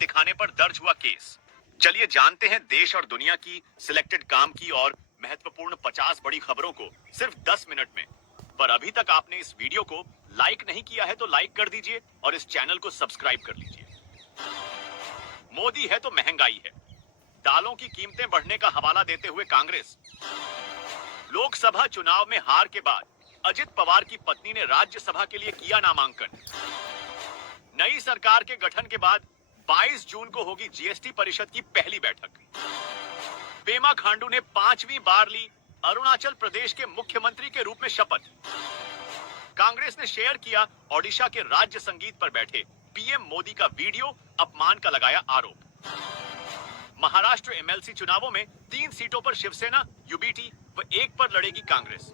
दिखाने पर दर्ज हुआ केस। चलिए जानते हैं देश और दुनिया की सिलेक्टेड काम की और महत्वपूर्ण 50 बड़ी खबरों को सिर्फ 10 मिनट में। पर अभी तक आपने इस वीडियो को लाइक नहीं किया है तो लाइक कर दीजिए और इस चैनल को सब्सक्राइब कर लीजिए। मोदी है तो महंगाई है, दालों की कीमतें बढ़ने का हवाला देते हुए कांग्रेस। लोकसभा चुनाव में हार के बाद अजित पवार की पत्नी ने राज्यसभा के लिए किया नामांकन। नई सरकार के गठन के बाद 22 जून को होगी जीएसटी परिषद की पहली बैठक। पेमा खांडू ने 5वीं बार ली अरुणाचल प्रदेश के मुख्यमंत्री के रूप में शपथ। कांग्रेस ने शेयर किया ओडिशा के राज्य संगीत पर बैठे पीएम मोदी का वीडियो, अपमान का लगाया आरोप। महाराष्ट्र एमएलसी चुनावों में 3 सीटों पर शिवसेना, यूबीटी व 1 पर लड़ेगी कांग्रेस।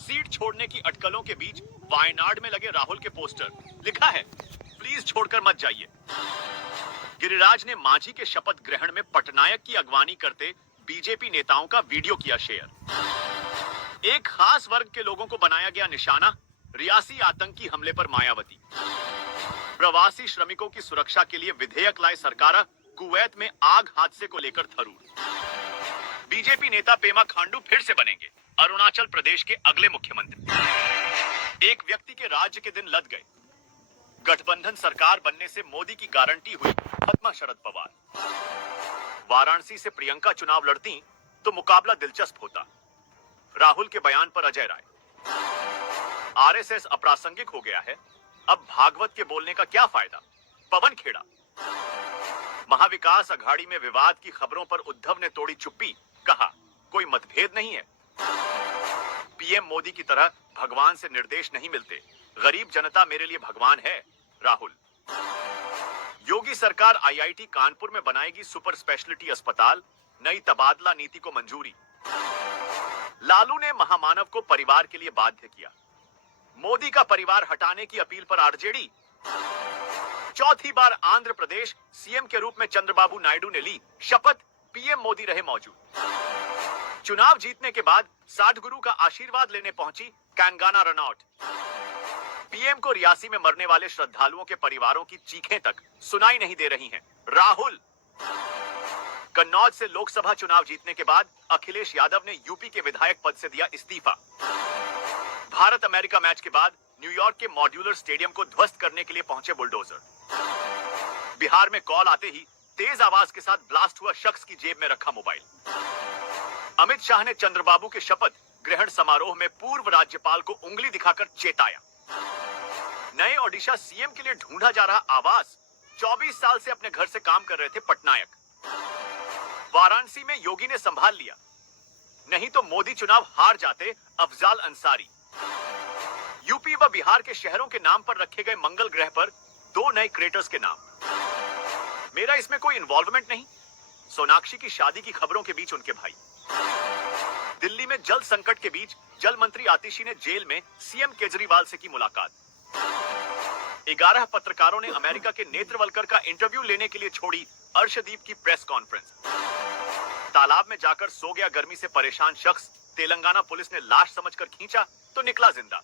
सीट छोड़ने की अटकलों के बीच वायनाड में लगे राहुल के पोस्टर, लिखा है प्लीज छोड़कर मत जाइए। गिरिराज ने मांझी के शपथ ग्रहण में पटनायक की अगवानी करते बीजेपी नेताओं का वीडियो किया शेयर। एक खास वर्ग के लोगों को बनाया गया निशाना, रियासी आतंकी हमले पर मायावती। प्रवासी श्रमिकों की सुरक्षा के लिए विधेयक लाए सरकार, कुवैत में आग हादसे को लेकर थरूर। बीजेपी नेता पेमा खांडू फिर से बनेंगे अरुणाचल प्रदेश के अगले मुख्यमंत्री। एक व्यक्ति के राज्य के दिन लद गए। गठबंधन सरकार बनने से मोदी की गारंटी हुई खत्म शरद पवार। वाराणसी से प्रियंका चुनाव लड़ती तो मुकाबला दिलचस्प होता। राहुल के बयान पर अजय राय। आरएसएस अप्रासंगिक हो गया है, अब भागवत के बोलने का क्या फायदा, पवन खेड़ा। महाविकास अघाड़ी में विवाद की खबरों पर उद्धव ने तोड़ी चुप्पी, कहा कोई मतभेद नहीं है। पीएम मोदी की तरह भगवान से निर्देश नहीं मिलते, गरीब जनता मेरे लिए भगवान है, राहुल। योगी सरकार आईआईटी कानपुर में बनाएगी सुपर स्पेशलिटी अस्पताल, नई तबादला नीति को मंजूरी। लालू ने महामानव को परिवार के लिए बाध्य किया। मोदी का परिवार हटाने की अपील पर आरजेडी। चौथी बार आंध्र प्रदेश सीएम के रूप में चंद्रबाबू नायडू ने ली शपथ, पीएम मोदी रहे मौजूद। चुनाव जीतने के बाद साधगुरु का आशीर्वाद लेने पहुंची कैंगाना रनौट। पीएम को रियासी में मरने वाले श्रद्धालुओं के परिवारों की चीखें तक सुनाई नहीं दे रही हैं, राहुल। कन्नौज से लोकसभा चुनाव जीतने के बाद अखिलेश यादव ने यूपी के विधायक पद से दिया इस्तीफा। भारत अमेरिका मैच के बाद न्यूयॉर्क के मॉड्यूलर स्टेडियम को ध्वस्त करने के लिए पहुंचे बुलडोजर। बिहार में कॉल आते ही तेज आवाज के साथ ब्लास्ट हुआ शख्स की जेब में रखा मोबाइल। अमित शाह ने चंद्रबाबू के शपथ ग्रहण समारोह में पूर्व राज्यपाल को उंगली दिखाकर चेताया। नए ओडिशा सीएम के लिए ढूंढा जा रहा आवास, 24 साल से अपने घर से काम कर रहे थे पटनायक। वाराणसी में योगी ने संभाल लिया, नहीं तो मोदी चुनाव हार जाते, अफजाल अंसारी। यूपी व बिहार के शहरों के नाम पर रखे गए मंगल ग्रह पर 2 नए क्रेटर्स के नाम। मेरा इसमें कोई इन्वॉल्वमेंट नहीं। सोनाक्षी की शादी की खबरों के बीच उनके भाई। दिल्ली में जल संकट के बीच जल मंत्री आतिशी ने जेल में सीएम केजरीवाल से की मुलाकात। 11 पत्रकारों ने अमेरिका के नेत्रवलकर का इंटरव्यू लेने के लिए छोड़ी अर्शदीप की प्रेस कॉन्फ्रेंस। तालाब में जाकर सो गया गर्मी से परेशान शख्स, तेलंगाना पुलिस ने लाश समझकर खींचा तो निकला जिंदा।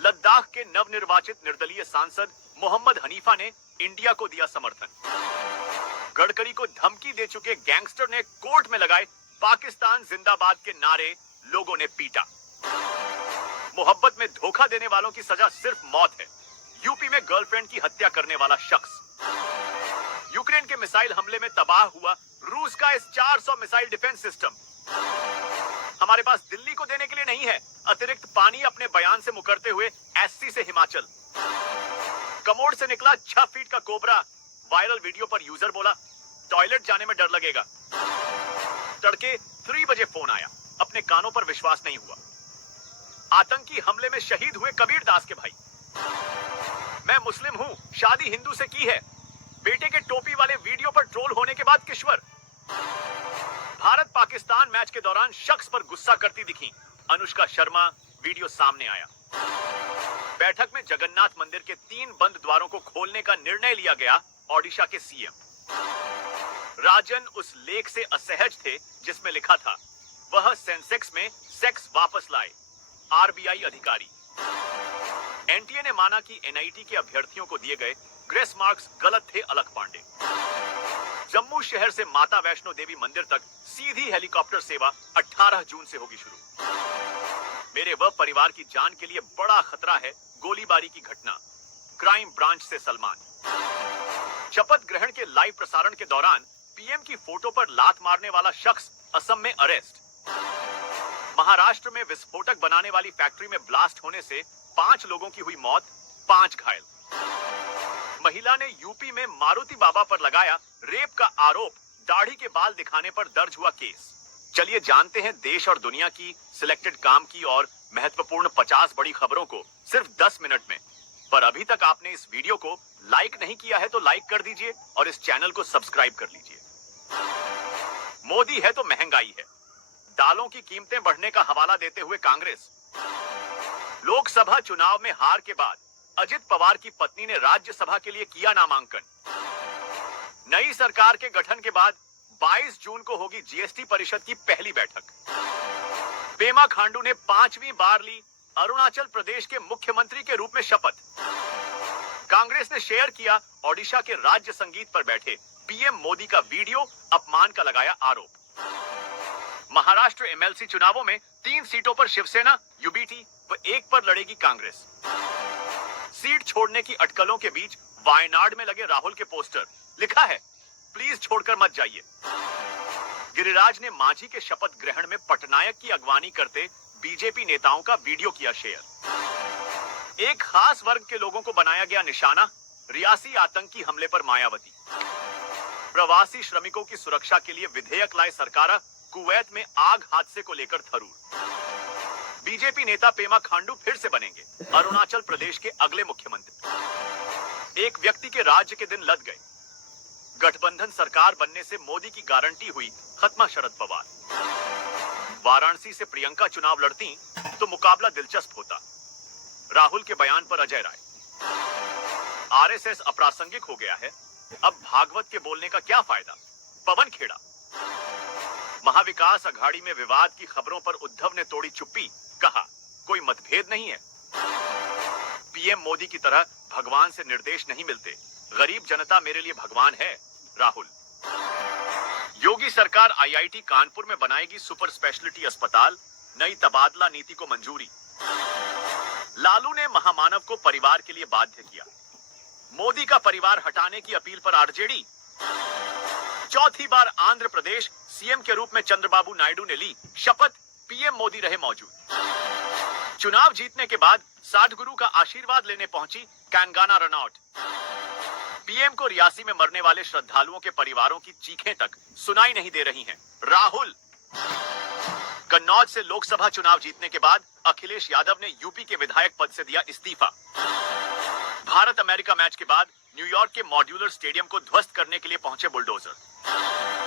लद्दाख के नवनिर्वाचित निर्दलीय सांसद मोहम्मद हनीफा ने इंडिया को दिया समर्थन। गडकरी को धमकी दे चुके गैंगस्टर ने कोर्ट में लगाए पाकिस्तान जिंदाबाद के नारे, लोगों ने पीटा। मोहब्बत में धोखा देने वालों की सजा सिर्फ मौत है, यूपी में गर्लफ्रेंड की हत्या करने वाला शख्स। यूक्रेन के मिसाइल हमले में तबाह हुआ रूस का S-400 मिसाइल डिफेंस सिस्टम। हमारे पास दिल्ली को देने के लिए नहीं है अतिरिक्त पानी, अपने बयान से मुकरते हुए एससी से हिमाचल। कमोड से निकला 6 फीट का कोबरा, वायरल वीडियो पर यूजर बोला टॉयलेट जाने में डर लगेगा। तड़के 3 बजे फोन आया, अपने कानों पर विश्वास नहीं हुआ। आतंकी हमले में शहीद हुए कबीर दास के भाई। मैं मुस्लिम हूं, शादी हिंदू से की है। बेटे के टोपी वाले वीडियो पर ट्रोल होने के बाद किश्वर। भारत पाकिस्तान मैच के दौरान शख्स पर गुस्सा करती दिखी अनुष्का शर्मा, वीडियो सामने आया। बैठक में जगन्नाथ मंदिर के 3 बंद द्वारों को खोलने का निर्णय लिया गया, ओडिशा के सीएम। राजन उस लेख से असहज थे जिसमें लिखा था वह सेंसेक्स में सेक्स वापस लाए, आरबीआई अधिकारी। एनटीए ने माना कि एनआईटी के अभ्यर्थियों को दिए गए ग्रेस मार्क्स गलत थे अलख पांडे। जम्मू शहर से माता वैष्णो देवी मंदिर तक सीधी हेलीकॉप्टर सेवा 18 जून से होगी शुरू। मेरे व परिवार की जान के लिए बड़ा खतरा है गोलीबारी की घटना, क्राइम ब्रांच से सलमान। शपथ ग्रहण के लाइव प्रसारण के दौरान पीएम की फोटो पर लात मारने वाला शख्स असम में अरेस्ट। महाराष्ट्र में विस्फोटक बनाने वाली फैक्ट्री में ब्लास्ट होने से 5 लोगों की हुई मौत, 5 घायल। महिला ने यूपी में मारुति बाबा पर लगाया रेप का आरोप, दाढ़ी के बाल दिखाने पर दर्ज हुआ केस। चलिए जानते हैं देश और दुनिया की सिलेक्टेड काम की और महत्वपूर्ण 50 बड़ी खबरों को सिर्फ 10 मिनट में। पर अभी तक आपने इस वीडियो को लाइक नहीं किया है तो लाइक कर दीजिए और इस चैनल को सब्सक्राइब कर लीजिए। मोदी है तो महंगाई है, दालों की कीमतें बढ़ने का हवाला देते हुए कांग्रेस। लोकसभा चुनाव में हार के बाद अजित पवार की पत्नी ने राज्यसभा के लिए किया नामांकन। नई सरकार के गठन के बाद 22 जून को होगी जीएसटी परिषद की पहली बैठक। पेमा खांडू ने 5वीं बार ली अरुणाचल प्रदेश के मुख्यमंत्री के रूप में शपथ। कांग्रेस ने शेयर किया ओडिशा के राज्य संगीत पर बैठे पीएम मोदी का वीडियो, अपमान का लगाया आरोप। महाराष्ट्र एमएलसी चुनावों में 3 सीटों पर शिवसेना, यूबीटी व 1 पर लड़ेगी कांग्रेस। सीट छोड़ने की अटकलों के बीच वायनाड में लगे राहुल के पोस्टर, लिखा है प्लीज छोड़कर मत जाइए। गिरिराज ने मांझी के शपथ ग्रहण में पटनायक की अगवानी करते बीजेपी नेताओं का वीडियो किया शेयर। एक खास वर्ग के लोगों को बनाया गया निशाना, रियासी आतंकी हमले पर मायावती। प्रवासी श्रमिकों की सुरक्षा के लिए विधेयक लाए सरकार, कुवैत में आग हादसे को लेकर थरूर। बीजेपी नेता पेमा खांडू फिर से बनेंगे अरुणाचल प्रदेश के अगले मुख्यमंत्री। एक व्यक्ति के राज्य के दिन लद गए। गठबंधन सरकार बनने से मोदी की गारंटी हुई खत्मा शरद पवार। वाराणसी से प्रियंका चुनाव लड़ती तो मुकाबला दिलचस्प होता। राहुल के बयान पर अजय राय। आरएसएस अप्रासंगिक हो गया है, अब भागवत के बोलने का क्या फायदा, पवन खेड़ा। महाविकास अघाड़ी में विवाद की खबरों पर उद्धव ने तोड़ी चुप्पी, कहा कोई मतभेद नहीं है। पीएम मोदी की तरह भगवान से निर्देश नहीं मिलते, गरीब जनता मेरे लिए भगवान है, राहुल। योगी सरकार आईआईटी कानपुर में बनाएगी सुपर स्पेशलिटी अस्पताल, नई तबादला नीति को मंजूरी। लालू ने महामानव को परिवार के लिए बाध्य किया। मोदी का परिवार हटाने की अपील पर आरजेडी। चौथी बार आंध्र प्रदेश सीएम के रूप में चंद्रबाबू नायडू ने ली शपथ, पीएम मोदी रहे मौजूद। चुनाव जीतने के बाद साधगुरु का आशीर्वाद लेने पहुंची कैंगाना रनौट। पीएम को रियासी में मरने वाले श्रद्धालुओं के परिवारों की चीखें तक सुनाई नहीं दे रही हैं, राहुल। कन्नौज से लोकसभा चुनाव जीतने के बाद अखिलेश यादव ने यूपी के विधायक पद से दिया इस्तीफा। भारत अमेरिका मैच के बाद न्यूयॉर्क के मॉड्यूलर स्टेडियम को ध्वस्त करने के लिए पहुंचे बुलडोजर।